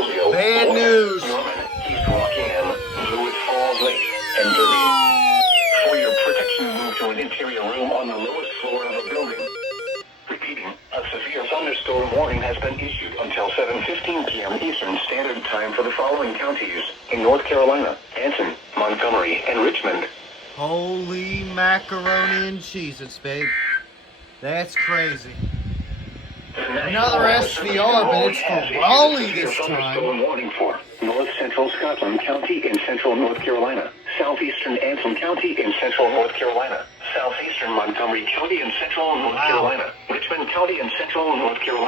Hillsville, Bad news. Norman, East Rockingham, Blewett Falls Lake, and Derby. For your protection, move to an interior room on the lowest floor of a building. Repeating, a severe thunderstorm warning has been issued until 7:15 p.m. Eastern Standard Time for the following counties in North Carolina: Anson, Montgomery, and Richmond. Holy macaroni and cheeses, babe. That's crazy. Another SVR, but it's for Raleigh this time. Warning for North Central Scotland County in central North Carolina, southeastern Anson County in central North Carolina, southeastern Montgomery County in central North Carolina, Richmond County in central North Carolina.